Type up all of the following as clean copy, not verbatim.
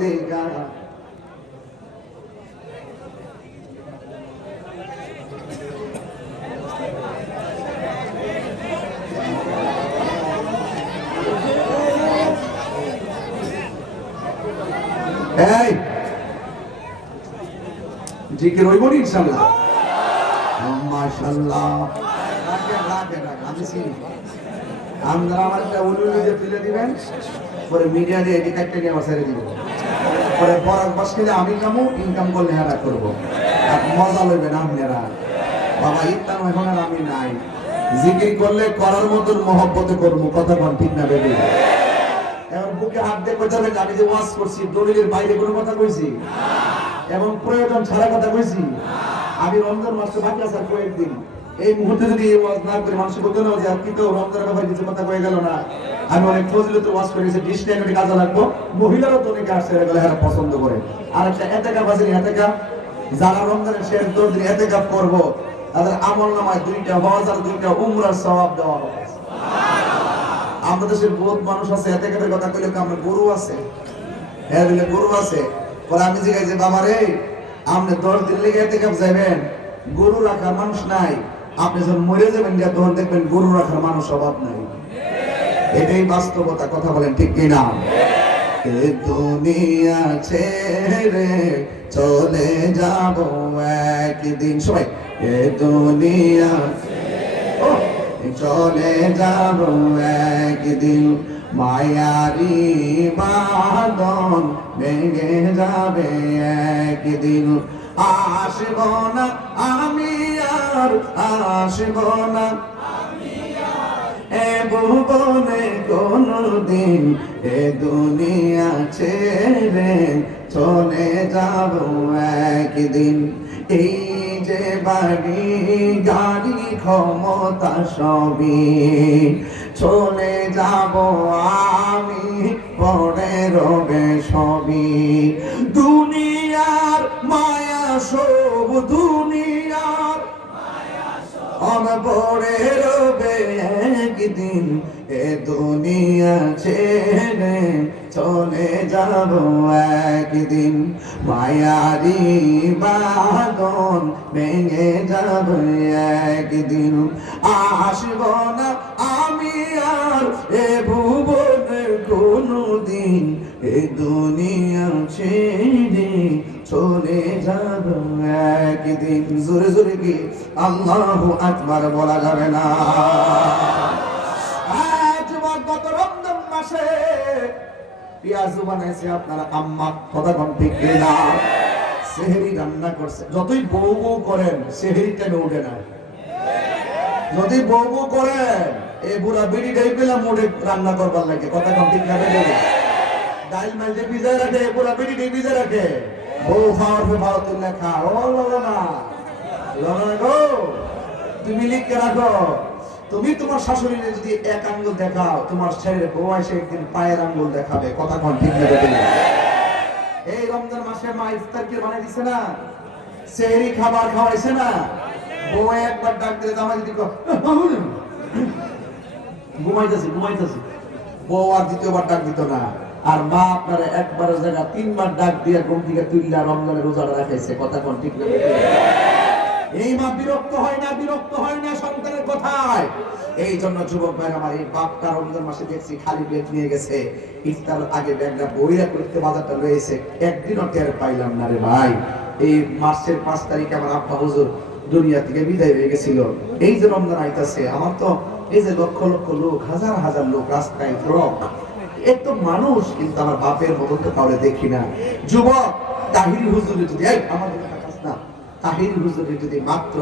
देगा জিকির হইব ইনশাআল্লাহ মাশাআল্লাহ আমরা আমার একটা উলুলুজে তুলে দিবেন পরে মিডিয়া দিয়ে এটি কাটতে নিয়ে আমার ছেড়ে দিব পরে পরাগ বসলে আমি কামু ইনকাম করলে হারা করবো আর মজা লইবে না আপনারা বাবা ইত্তাম এখন আর আমি নাই জিকির করলে করার মতন মহব্বতে করবো কথা কোন ঠিক না বেবি এবার বুকে হাত দিয়ে বোঝাবে যে আমি যে ওয়াজ করছি দলিলের বাইরে কোনো কথা কইছি এবং প্রয়োজন ছাড়া কথা কইছি আমি রমজান মাসে বাকি আছে কয়েকদিন এই মুহূর্তে যদি এই ওয়াজ না করে মানুষ বলতে না যে আর কি তো রমজানের ব্যাপারে কিছু কথা কয়ে গেল না আমি অনেক ফজিলত ওয়াজ করেছি ডিসটাইমে কাজে লাগবো মহিলারাও তো অনেকে আসছে এগুলো এরা পছন্দ করে আর একটা এতেকাফ আছে এতেকাফ যারা রমজানের শেষ 10 দিন এতেকাফ করব তাদের আমলনামায় 2টা হজ আর 2টা উমরার সওয়াব দেওয়া হবে সুবহানাল্লাহ আমাদের দেশের বহুত মানুষ আছে এতেকাফের কথা কইলে আমরা গরু আছে হ্যাঁ বলে গরু আছে পরে আমি জিজ্ঞাসা যে বাবা রে আপনি 10 দিন লেগে এতেকাফ যাবেন গরু রাখার মানুষ নাই আপনি যখন মরে যাবেন তখন দেখবেন গরু রাখার মানুষ অভাব নাই এটাই বাস্তবতা কথা বলেন ঠিক কিনা এ দুনিয়া ছেড়ে চলে যাব একদিন সবাই এ দুনিয়া চলে যাব একদিন মায়ারি বাঁধন ভেঙে যাবে একদিন আসব না আমি আর আসব না এ ভুবনে কোনদিন এ দুনিয়া ছেড়ে চলে যাব একদিন এই যে বাড়ি গাড়ি ক্ষমতা সবই চলে যাব আমি পরে রবে সবই দুনিয়ার মায়া সব দুনিয়ার পরে রবে একদিন এ দুনিয়া ছেড়ে চলে যাব একদিন মায়ারি বাঁধন ভেঙে যাব একদিন আসব না আমি আর এ ভুবনে কোনদিন এ দুনিয়া ছেড়ে চলে যাব একদিন জোরে জোরে কি আল্লাহু আকবার বলা যাবে না গত রমজান মাসে পেঁয়াজ বানাইছে আপনারা আম্মা কথা কোন ঠিক না সেহরি রান্না করছে যতই বউ বউ করেন সেহরি টাইমে উঠে না যদি বউ বউ করেন এই বুড়া বিড়ি ডাইবেলা মোড়ে রান্না করবার লাগে কথা কোন ঠিক না ডাইল মাঝে ভিজে রাখে পুরা পেটি ভিজে রাখে বউ খাওয়ার পর ভাও তুলে খা ও ললনা ললনা গো তুমি লিখে রাখো তুমি তোমার শাশুড়িকে যদি এক আঙ্গুল দেখাও তোমার ছেলের বউ এসে একদিন পায়ের আঙ্গুল দেখাবে কথা কোন ঠিক না এই রমজান মাসে মা ইফতার কি বানাই দিছে না সেহরি খাবার খাওয়াইছে না বউ একবার ডাক দিলে জামাই যদি ঘুমাইতেছি বউ আর দ্বিতীয়বার ডাক দিত না আর মা আপনারা একবারের জায়গা 3বার ডাক দিয়ে ঘুম থেকে তুললা রমজানের রোজাটা রাখাইছে কথা কোন ঠিক না এই মা বিরক্ত হয় না সন্তানের কথায় এই জন্য যুবক ভাই আমার এই বাপটা রমজান মাসে দেখছি খালি পেট নিয়ে গেছে ইফতার আগে ব্যাগটা বইরা করতে বাজারটা রয়েছে একদিনও টের পাইলাম না রে ভাই এই মাসের 5 তারিখে আমার আব্বা হুজুর দুনিয়া থেকে বিদায় হয়ে গেছিল এই যে রমজান আইতাছে আমার তো এই যে লক্ষ লক্ষ লোক হাজার হাজার লোক রাস্তায় ট্রাক এত মানুষ কিন্তু আমার বাপের মতো তো কাউরে দেখি না যুবক তাহির হুজুরে যদি আমাদের কাছে না তাহির হুজুরে যদি মাত্র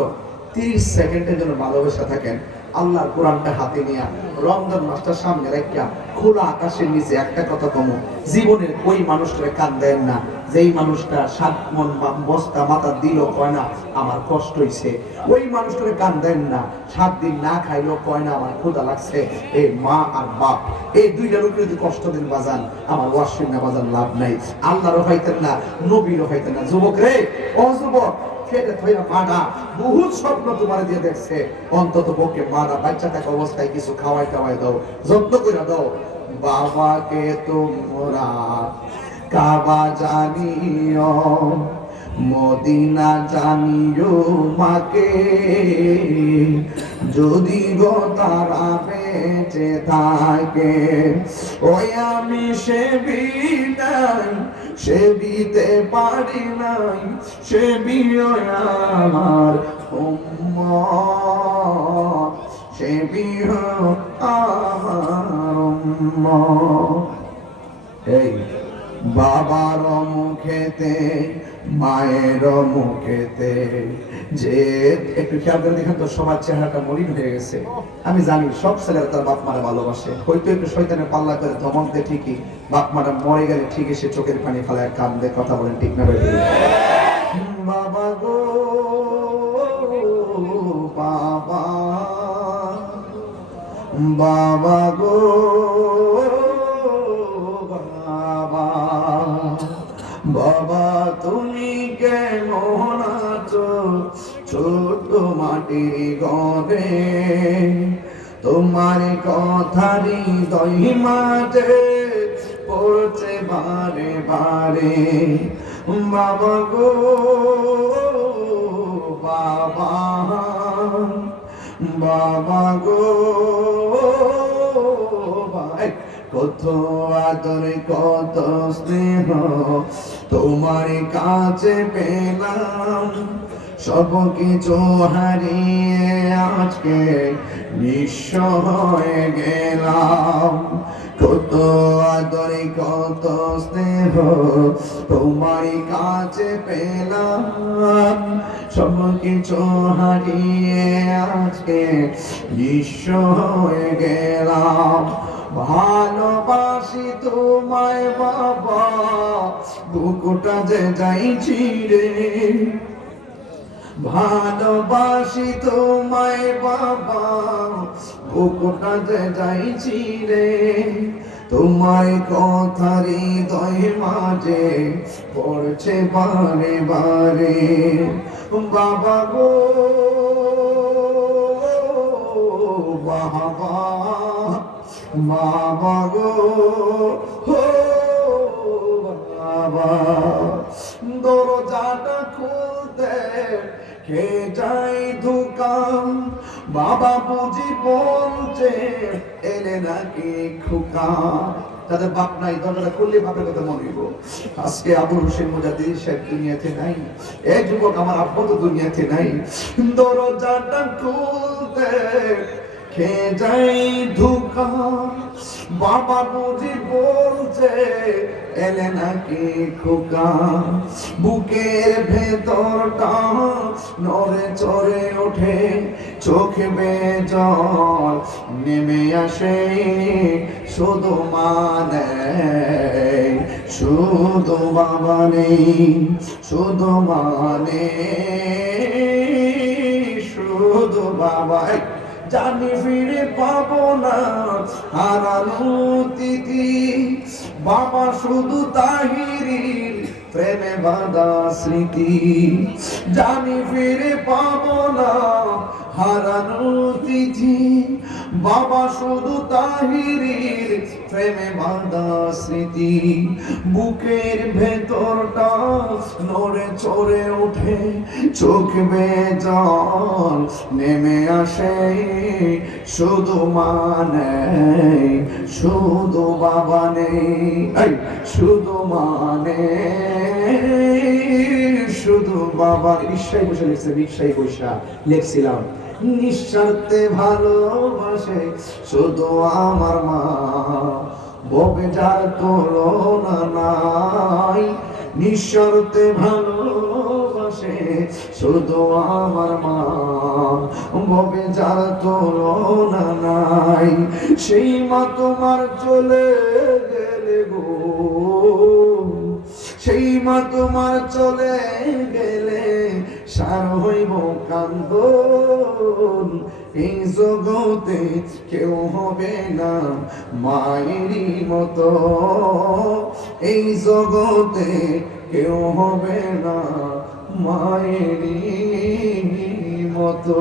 30 সেকেন্ডের জন্য ভালোবাসা থাকেন আল্লাহর কোরআনটা হাতে নিয়ে রমজান মাসটা সামনে রাখিয়া খোলা আকাশের নিচে একটা কথা কমো জীবনের ওই মানুষটারে কান দেন না যেই মানুষটা 7 মণ বস্তা মাথা দিল কয় না আমার কষ্ট হইছে ওই মানুষটারে কান দেন না 7 দিন না খাইলো কয় না আমার ক্ষুধা লাগছে এই মা আর বাপ এই দুইটার উপরে যদি কষ্ট দিন বাজান আমার ওয়াশিং না বাজান লাভ নাই আল্লাহরও হইতেন না নবীরও হইতেন না যুবক রে ও যুবক খেতে থইরা মাডা বহুত স্বপ্ন তোমার দিয়ে দেখছে অন্তত পক্ষে মাডা বাচ্চা থাকা অবস্থায় কিছু খাওয়াই দাও যত্ন করে দাও বাবাকে তোমরা কাবা জানিও মদিনা জানিও মাকে যদি গো তারা বেঁচে থাকে ওই আমি সেবিতে পারি নাই সেবিও আমার উম্মত সেবিও আমার উম্মত। এই বাবার মুখেতে মায়ের মুখেতে যে একটু খেয়াল করে দেখেন তো সবার চেহারাটা মলিন হয়ে গেছে। আমি জানি সব ছেলেরা তার বাপ মারা ভালোবাসে, হয়তো একটু শয়তানের পাল্লা করে ধমক দেয় ঠিকই, বাপ মারা মরে গেলে ঠিকই সে চোখের পানি ফেলায় কান্দে, কথা বলেন ঠিক না? বাবা গো বাবা, বাবা গো বাবা, বাবা তুমি কেমন আছো ছোট মাটির ঘরে, তোমার কথারই হৃদয় মাঝে পড়ছে বারে বারে। বাবা গো বাবা, বাবা গো ভাই, কত আদর কত স্নেহ তোমার কাছে পেলাম, সব কিছু হারিয়ে আজকে নিঃস্ব হয়ে গেলাম। কত আদর কত স্নেহ তোমার কাছে পেলাম, সব কিছু হারিয়ে আজকে নিঃস্ব হয়ে গেলাম। ভালোবাসি তোমায় বাবা, বুকুটা যে যাইছি রে, ভালোবাসি তোমায় বাবা, বুকুটা যে যাইছি রে, তোমার কথার হৃদয় মাঝে পড়ছে বারে বারে। বাবা গো বাবা, বাবা গো বাবা, দরজাটা খুলতে কে যাই দোকান, বাবা বুঝি বলছে এলে নাকি খোকা। তাদের বাপ নাই, দরজাটা খুললে বাপের কথা মনে হইব। আজকে আবুল হোসেন মুজাদ্দিদ সাহেব দুনিয়াতে নাই, এই যুবক আমার আব্বা তো দুনিয়াতে নাই। দরজাটা খুলতে কে যাই ধোকা, বাবা বুঝি বলছে এলে নাকি খোকা। বুকের ভেতরটা নড়ে চড়ে ওঠে, চোখে বেজল নেমে আসে, শুধু মানে শুধু বাবা নেই, শুধু মানে শুধু বাবা। জানি ফিরে পাবো না হারানো তিথি, বাবা শুধু তাহিরির প্রেমে বাঁধা স্মৃতি। জানি ফিরে পাবো না হারানো তিথি, বাবা শুধু তাহিরির প্রেমে বাঁধা স্মৃতি। বুকের ভেতরটা নড়ে চড়ে ওঠে, চোখ বেয়ে জল নেমে আসে, শুধু মানে শুধু বাবা নেই, শুধু মানে শুধু বাবা। রিক্সায় বসে লিখছে, রিক্সায় বসে লিখছিলাম, নিঃস্বার্থে ভালোবাসে শুধু আমার মা, ববে যার তুলনা নাই। নিঃস্বার্থে ভালোবাসে শুধু আমার মা, ববে যার তুলনা নাই। সেই মা তোমার চলে গেলে গো, সেই মা তোমার চলে গেলে সার হইব কান্দন। এই জগতে কেউ হবে না মায়েরই মতো, এই জগতে কেউ হবে না মায়েরই মতো।